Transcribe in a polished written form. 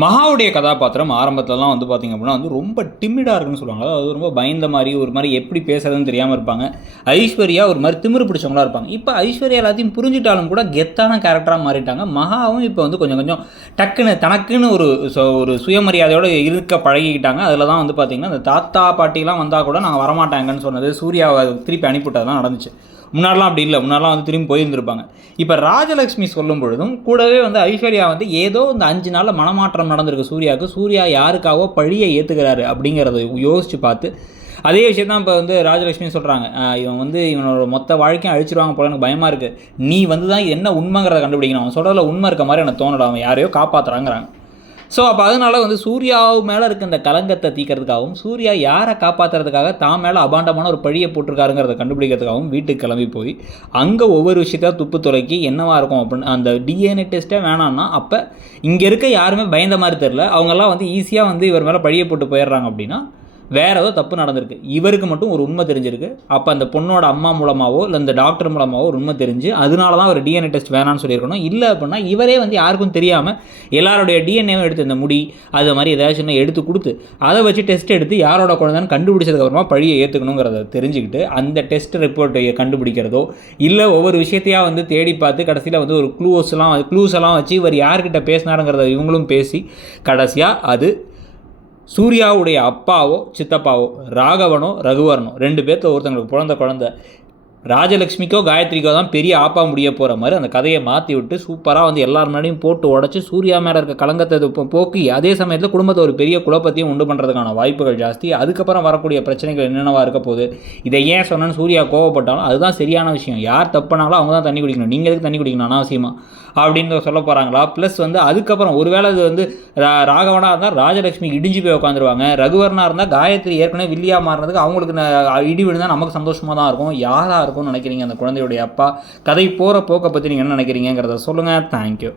மகாவுடைய கதாபாத்திரம் ஆரம்பத்துலலாம் வந்து பார்த்திங்க அப்படின்னா வந்து ரொம்ப டிமிடாக இருக்குன்னு சொல்லுவாங்க. அதாவது ரொம்ப பயந்த மாதிரி ஒரு மாதிரி எப்படி பேசுறதுன்னு தெரியாமல் இருப்பாங்க. ஐஸ்வர்யா ஒரு மாதிரி திமிரு பிடிச்சவங்களா இருப்பாங்க. இப்போ ஐஸ்வர்யா எல்லாத்தையும் புரிஞ்சிட்டாலும் கூட கெத்தான கேரக்டராக மாறிட்டாங்க. மகாவும் இப்போ வந்து கொஞ்சம் கொஞ்சம் டக்குன்னு தனக்குன்னு ஒரு சுயமரியாதையோடு இருக்க பழகிக்கிட்டாங்க. அதில் தான் வந்து பார்த்திங்கன்னா அந்த தாத்தா பாட்டிலாம் வந்தால் கூட நாங்கள் வரமாட்டாங்கன்னு சொன்னது, சூர்யாவை திருப்பி அனுப்பிவிட்டதெல்லாம் நடந்துச்சு. முன்னாடிலாம் அப்படி இல்லை, முன்னாடிலாம் வந்து திரும்பி போயிருந்துருப்பாங்க. இப்போ ராஜலக்ஷ்மி சொல்லும் பொழுதும் கூடவே வந்து ஐஸ்வர்யா வந்து ஏதோ இந்த 5 நாளில் மனமாற்றம் நடந்திருக்கு சூர்யாவுக்கு. சூர்யா யாருக்காவோ பழியை ஏற்றுக்கிறாரு அப்படிங்கிறத யோசித்து பார்த்து அதே விஷயம் தான் இப்போ வந்து ராஜலக்ஷ்மி சொல்கிறாங்க. இவன் வந்து இவனோட மொத்த வாழ்க்கையும் அழிச்சிருவாங்க போல, எனக்கு பயமாக இருக்குது. நீ வந்து தான் என்ன உண்மைங்கிறத கண்டுபிடிக்கணும். அவன் சொல்கிறதுல உண்மை இருக்க மாதிரி எனக்கு தோணலை. அவன் யாரையோ காப்பாற்றுறாங்கிறாங்க. ஸோ அப்போ அதனால் வந்து சூர்யாவு மேலே இருக்க இந்த கலங்கத்தை தீக்கிறதுக்காகவும், சூர்யா யாரை காப்பாற்றுறதுக்காக தான் மேலே அபாண்டமான ஒரு பழியை போட்டிருக்காருங்கிறத கண்டுபிடிக்கிறதுக்காகவும் வீட்டுக்கு கிளம்பி போய் அங்கே ஒவ்வொரு விஷயத்தான் துப்பு துறைக்கி என்னவாக இருக்கும் அப்படின்னு அந்த டிஎன்ஏ டெஸ்ட்டே வேணான்னா, அப்போ இங்கே இருக்க யாருமே பயந்த மாதிரி தெரில, அவங்கெல்லாம் வந்து ஈஸியாக வந்து இவர் மேலே பழியை போட்டு போயிடுறாங்க. அப்படின்னா வேறு ஏதோ தப்பு நடந்திருக்கு, இவருக்கு மட்டும் ஒரு உண்மை தெரிஞ்சிருக்கு. அப்போ அந்த பொண்ணோட அம்மா மூலமாகவோ இல்லை இந்த டாக்டர் மூலமாகவோ ஒரு உண்மை தெரிஞ்சு அதனால தான் ஒரு டிஎன்ஏ டெஸ்ட் வேணான்னு சொல்லியிருக்கணும். இல்லை அப்படின்னா இவரே வந்து யாருக்கும் தெரியாமல் எல்லாருடைய டிஎன்ஏவும் எடுத்து இந்த முடி அது மாதிரி ஏதாச்சும் எடுத்து கொடுத்து அதை வச்சு டெஸ்ட் எடுத்து யாரோட குழந்தைன்னு கண்டுபிடிச்சதுக்கப்புறமா பழியை ஏற்றுக்கணுங்கிறத தெரிஞ்சுக்கிட்டு அந்த டெஸ்ட் ரிப்போர்ட்டை கண்டுபிடிக்கிறதோ இல்லை ஒவ்வொரு விஷயத்தையாக வந்து தேடி பார்த்து கடைசியில் வந்து ஒரு க்ளூஸ் எல்லாம் வச்சு இவர் யார்கிட்ட பேசினாருங்கிறத இவங்களும் பேசி கடைசியாக அது சூர்யாவுடைய அப்பாவோ சித்தப்பாவோ ராகவனோ ரகுவரனோ 2 பேர்த்த ஒருத்தங்களுக்கு பிறந்த குழந்தை ராஜலக்ஷ்மிக்கோ காயத்ரிக்கோ தான் பெரிய ஆப்பா முடிய போகிற மாதிரி அந்த கதையை மாற்றி விட்டு சூப்பராக வந்து எல்லார் முன்னாடியும் போட்டு உடச்சி சூர்யா மேலே இருக்க கலங்கத்தை போக்கி அதே சமயத்தில் குடும்பத்தை ஒரு பெரிய குழப்பத்தையும் உண்டு பண்ணுறதுக்கான வாய்ப்புகள் ஜாஸ்தி. அதுக்கப்புறம் வரக்கூடிய பிரச்சனைகள் என்னென்னவா இருக்க போகுது. இதை ஏன் சொன்னேன்னு சூர்யா கோவப்பட்டாலும் அதுதான் சரியான விஷயம். யார் தப்புனாங்களோ அவங்க தான் தண்ணி குடிக்கணும், நீங்கள் எதுக்கு தண்ணி குடிக்கணும் அனாவசியமாக அப்படின்னு சொல்ல போகிறாங்களா. ப்ளஸ் வந்து அதுக்கப்புறம் ஒருவேளை அது வந்து ராகவனாக இருந்தால் ராஜலக்ஷ்மி இடிஞ்சு போய் உட்காந்துருவாங்க, ரகுவரனாக இருந்தால் காயத்ரி ஏற்கனவே வில்லியாக மாறினதுக்கு அவங்களுக்கு இடி விழுந்தால் நமக்கு சந்தோஷமாக தான் இருக்கும். யாராக இருக்கும்னு நினைக்கிறீங்க அந்த குழந்தையுடைய அப்பா? கதை போகிற போக்கை பற்றி நீங்கள் என்ன நினைக்கிறீங்கிறத சொல்லுங்கள். தேங்க்யூ.